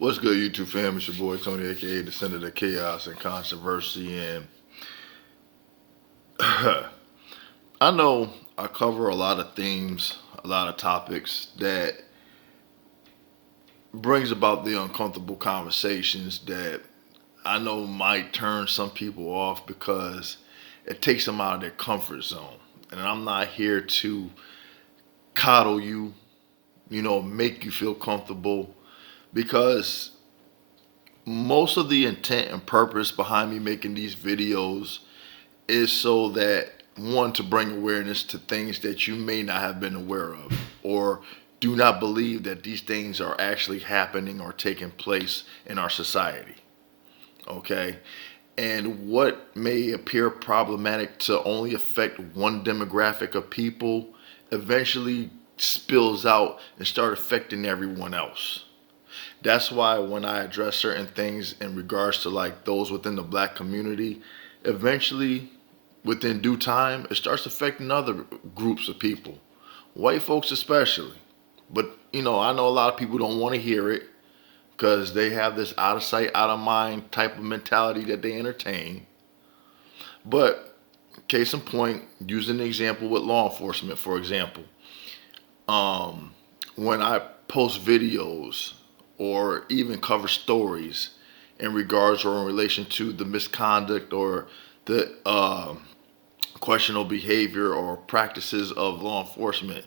What's good, YouTube fam? It's your boy Tony, aka the Center of Chaos and Controversy. And I know I cover a lot of themes, a lot of topics that brings about the uncomfortable conversations that I know might turn some people off because it takes them out of their comfort zone. And I'm not here to coddle you, make you feel comfortable because most of the intent and purpose behind me making these videos is so that one, to bring awareness to things that you may not have been aware of or do not believe that these things are actually happening or taking place in our society. Okay? And what may appear problematic to only affect one demographic of people eventually spills out and start affecting everyone else. That's why when I address certain things in regards to like those within the black community, eventually within due time it starts affecting other groups of people, white folks especially. But I know a lot of people don't want to hear it because they have this out of sight, out of mind type of mentality that they entertain. But case in point, using the example with law enforcement, for example, um, when I post videos or even cover stories in regards or in relation to the misconduct or the questionable behavior or practices of law enforcement,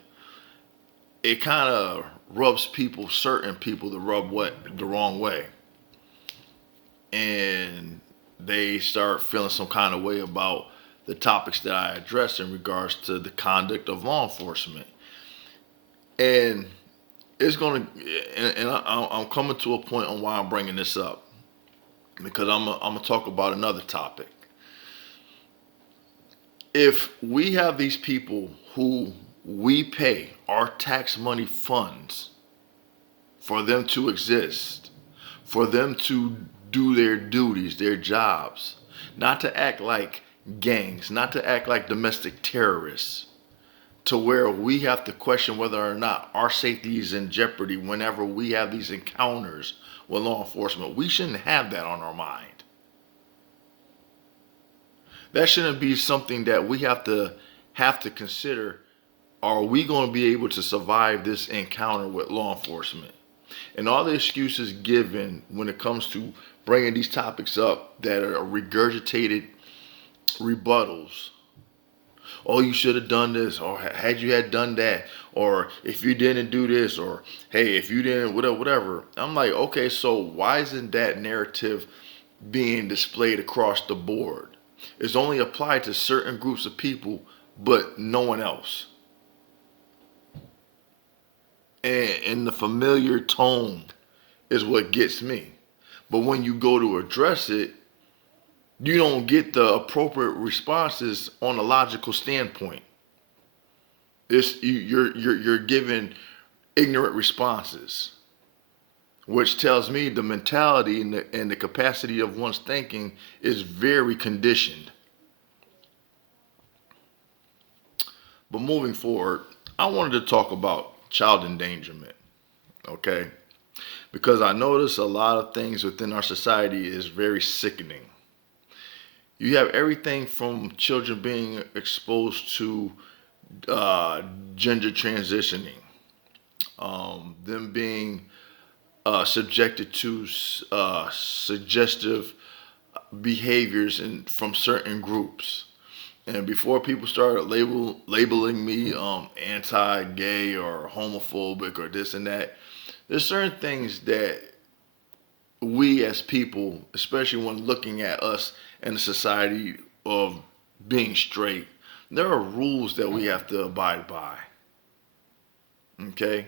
it kind of rubs people, certain people, the wrong way, and they start feeling some kind of way about the topics that I address in regards to the conduct of law enforcement. And it's gonna, I'm coming to a point on why I'm bringing this up because I'm gonna talk about another topic. If we have these people who we pay our tax money funds for them to exist, for them to do their duties, their jobs, not to act like gangs, not to act like domestic terrorists, to where we have to question whether or not our safety is in jeopardy whenever we have these encounters with law enforcement. We shouldn't have that on our mind. That shouldn't be something that we have to consider. Are we going to be able to survive this encounter with law enforcement? And all the excuses given when it comes to bringing these topics up that are regurgitated rebuttals. Oh, you should have done this, or had you had done that, or if you didn't do this, or hey, if you didn't, whatever, whatever. I'm like, okay, so why isn't that narrative being displayed across the board? It's only applied to certain groups of people, but no one else. And the familiar tone is what gets me. But when you go to address it, you don't get the appropriate responses on a logical standpoint. You're giving ignorant responses, which tells me the mentality and the capacity of one's thinking is very conditioned. But moving forward, I wanted to talk about child endangerment, okay? Because I notice a lot of things within our society is very sickening. You have everything from children being exposed to uh, gender transitioning, them being subjected to suggestive behaviors from certain groups. And before people started labeling me anti-gay or homophobic or this and that, there's certain things that we as people, especially when looking at us in a society of being straight, there are rules that we have to abide by. Okay?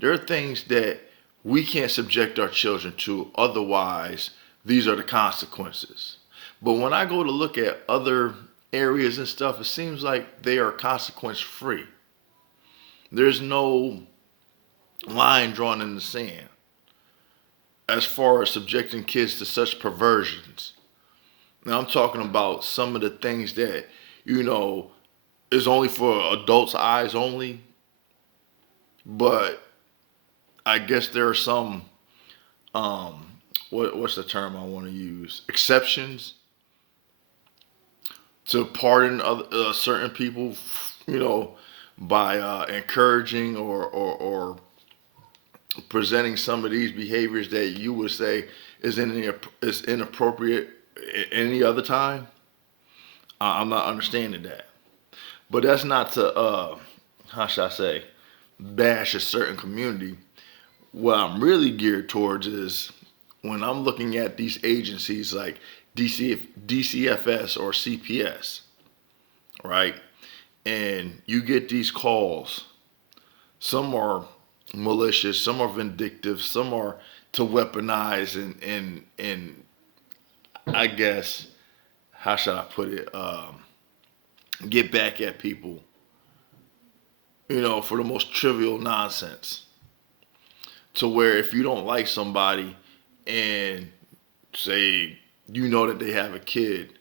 There are things that we can't subject our children to, otherwise, these are the consequences. But when I go to look at other areas and stuff, it seems like they are consequence free. There's no line drawn in the sand as far as subjecting kids to such perversions. Now I'm talking about some of the things that, you know, is only for adults' eyes only, but I guess there are some um, what's the term I want to use? Exceptions to pardon other, certain people, you know, by encouraging or presenting some of these behaviors that you would say is inappropriate any other time. I'm not understanding that, but that's not to how should I say bash a certain community. What I'm really geared towards is when I'm looking at these agencies like DCFS or CPS, right? And you get these calls. Some are malicious, some are vindictive, some are to weaponize and I guess how should I put it? Get back at people, you know, for the most trivial nonsense. To where if you don't like somebody and say you know that they have a kid,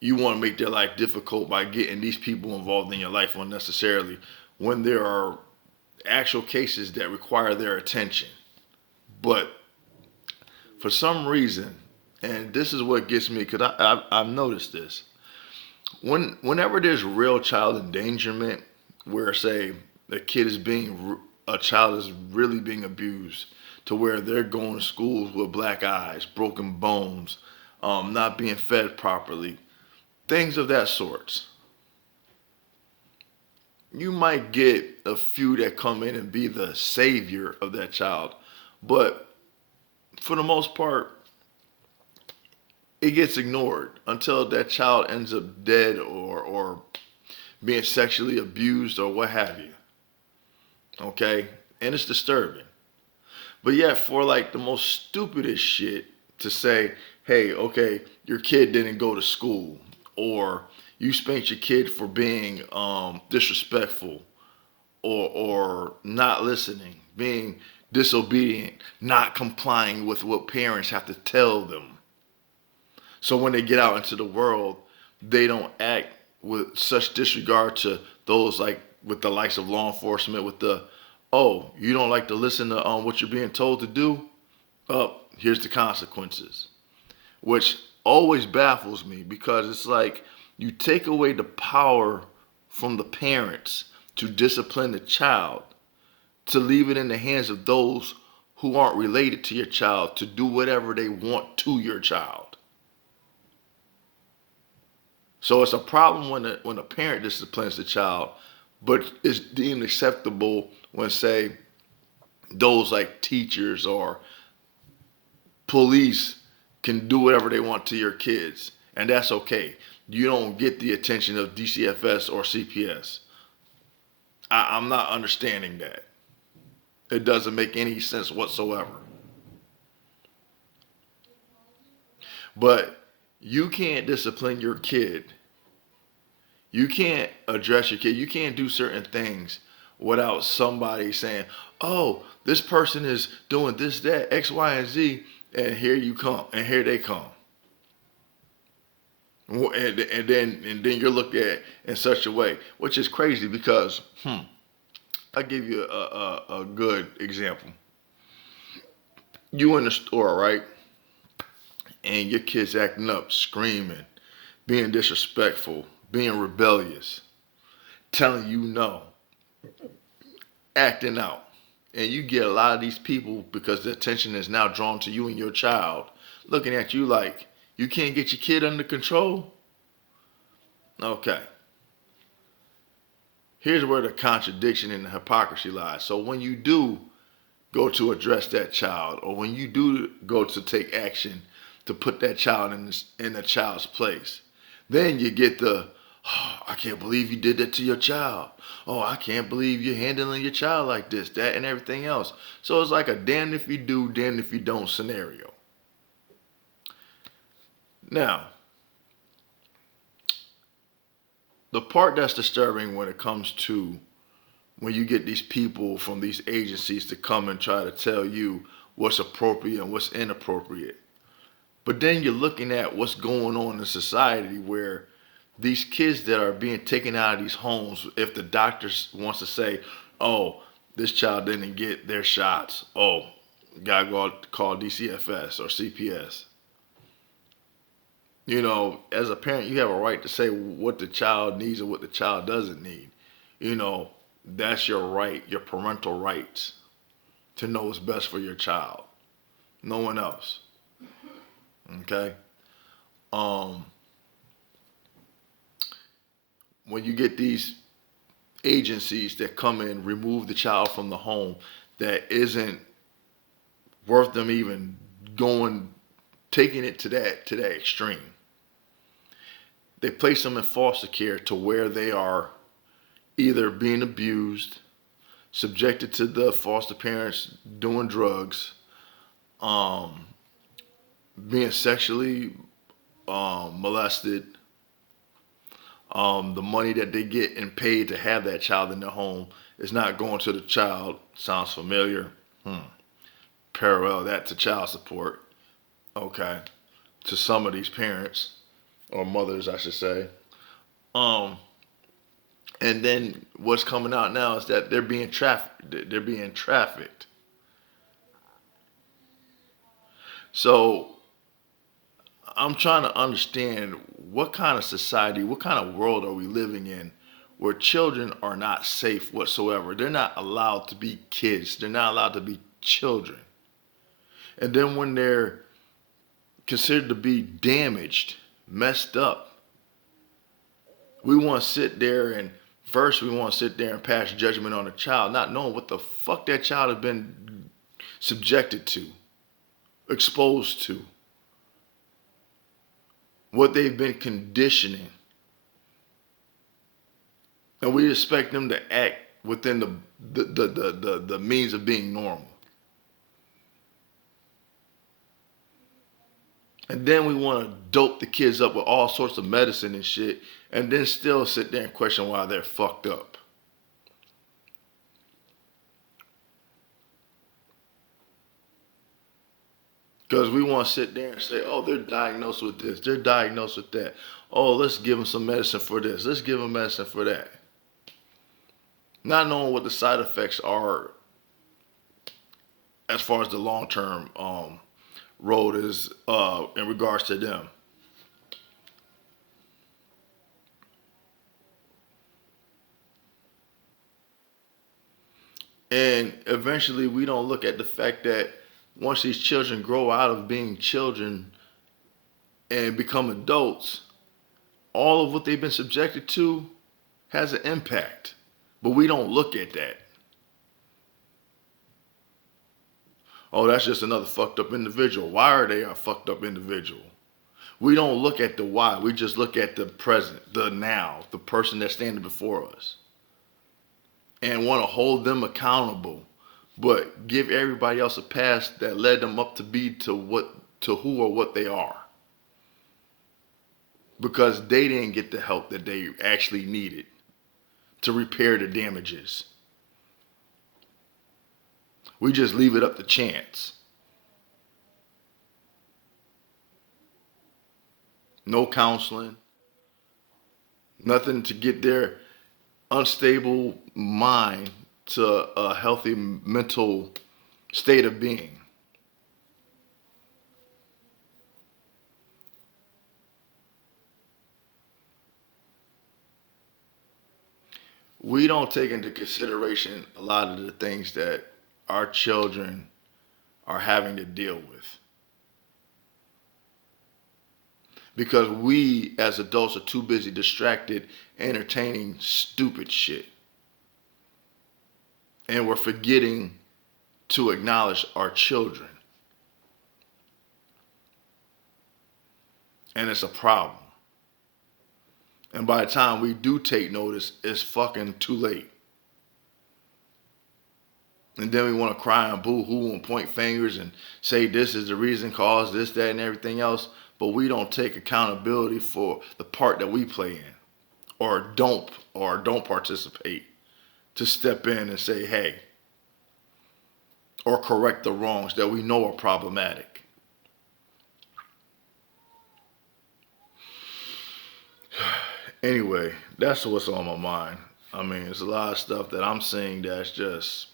you want to make their life difficult by getting these people involved in your life unnecessarily when there are actual cases that require their attention. But for some reason, and this is what gets me, because I've noticed this, whenever there's real child endangerment, where say a child is really being abused, to where they're going to schools with black eyes, broken bones, not being fed properly, things of that sort. You might get a few that come in and be the savior of that child, but for the most part, it gets ignored until that child ends up dead or being sexually abused or what have you. Okay? And it's disturbing. But yet, for like the most stupidest shit to say, hey, okay, your kid didn't go to school, or you spanked your kid for being disrespectful, or not listening, being disobedient, not complying with what parents have to tell them. So when they get out into the world, they don't act with such disregard to those like with the likes of law enforcement with the, oh, you don't like to listen to what you're being told to do? Here's the consequences. Which always baffles me because it's like you take away the power from the parents to discipline the child, to leave it in the hands of those who aren't related to your child to do whatever they want to your child. So it's a problem when a parent disciplines the child, but it's deemed acceptable when, say, those like teachers or police can do whatever they want to your kids, and that's okay. You don't get the attention of DCFS or CPS. I'm not understanding that. It doesn't make any sense whatsoever. But you can't discipline your kid. You can't address your kid. You can't do certain things without somebody saying, oh, this person is doing this, that, X, Y, and Z, and here you come, and here they come. And then you're looked at in such a way, which is crazy because, I'll give you a good example. You in the store, right? And your kid's acting up, screaming, being disrespectful, being rebellious, telling you no, acting out. And you get a lot of these people because the attention is now drawn to you and your child, looking at you like, you can't get your kid under control? Okay. Here's where the contradiction and the hypocrisy lies. So when you do go to address that child, or when you do go to take action to put that child in the child's place, then you get the, oh, I can't believe you did that to your child. Oh, I can't believe you're handling your child like this, that, and everything else. So it's like a damned if you do, damned if you don't scenario. Now, the part that's disturbing when it comes to when you get these people from these agencies to come and try to tell you what's appropriate and what's inappropriate. But then you're looking at what's going on in society where these kids that are being taken out of these homes, if the doctor wants to say, oh, this child didn't get their shots. Oh, guy called DCFS or CPS. You know, as a parent, you have a right to say what the child needs and what the child doesn't need. You know, that's your right, your parental rights to know what's best for your child. No one else. Okay? Um, when you get these agencies that come in, remove the child from the home that isn't worth them even going taking it to that extreme. They place them in foster care to where they are either being abused, subjected to the foster parents doing drugs, um, being sexually molested. The money that they get and paid to have that child in their home is not going to the child. Sounds familiar? Parallel that to child support. Okay, to some of these parents or mothers, I should say. Um, and then what's coming out now is that they're being trafficked. They're being trafficked. So I'm trying to understand what kind of society, what kind of world are we living in where children are not safe whatsoever. They're not allowed to be kids. They're not allowed to be children. And then when they're considered to be damaged, messed up, we want to sit there and first we want to sit there and pass judgment on a child, not knowing what the fuck that child has been subjected to, exposed to, what they've been conditioning. And we expect them to act within the means of being normal. And then we want to dope the kids up with all sorts of medicine and shit, and then still sit there and question why they're fucked up. Because we want to sit there and say, oh, they're diagnosed with this, they're diagnosed with that. Oh, let's give them some medicine for this, let's give them medicine for that. Not knowing what the side effects are as far as the long term road is in regards to them. And eventually, we don't look at the fact that once these children grow out of being children and become adults, all of what they've been subjected to has an impact. But we don't look at that. Oh, that's just another fucked up individual. Why are they a fucked up individual? We don't look at the why. We just look at the present, the now, the person that's standing before us, and want to hold them accountable, but give everybody else a pass that led them up to be to who or what they are, because they didn't get the help that they actually needed to repair the damages. We just leave it up to chance. No counseling, nothing to get their unstable mind to a healthy mental state of being. We don't take into consideration a lot of the things that our children are having to deal with, because we as adults are too busy distracted entertaining stupid shit, and we're forgetting to acknowledge our children, and it's a problem. And by the time we do take notice, it's fucking too late. And then we want to cry and boo hoo and point fingers and say this is the reason, cause this, that, and everything else. But we don't take accountability for the part that we play in, or don't participate to step in and say, hey, or correct the wrongs that we know are problematic. Anyway, that's what's on my mind. I mean, there's a lot of stuff that I'm seeing that's just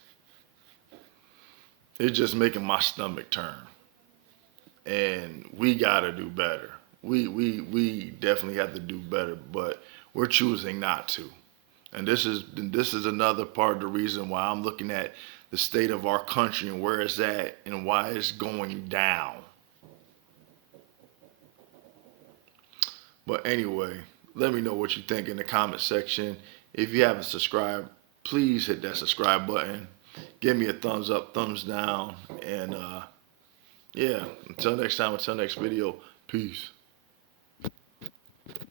It's just making my stomach turn. And we gotta do better. We definitely have to do better, but we're choosing not to. And this is another part of the reason why I'm looking at the state of our country and where it's at and why it's going down. But anyway, let me know what you think in the comment section. If you haven't subscribed, please hit that subscribe button. Give me a thumbs up, thumbs down, and yeah. Until next time, until next video. Peace.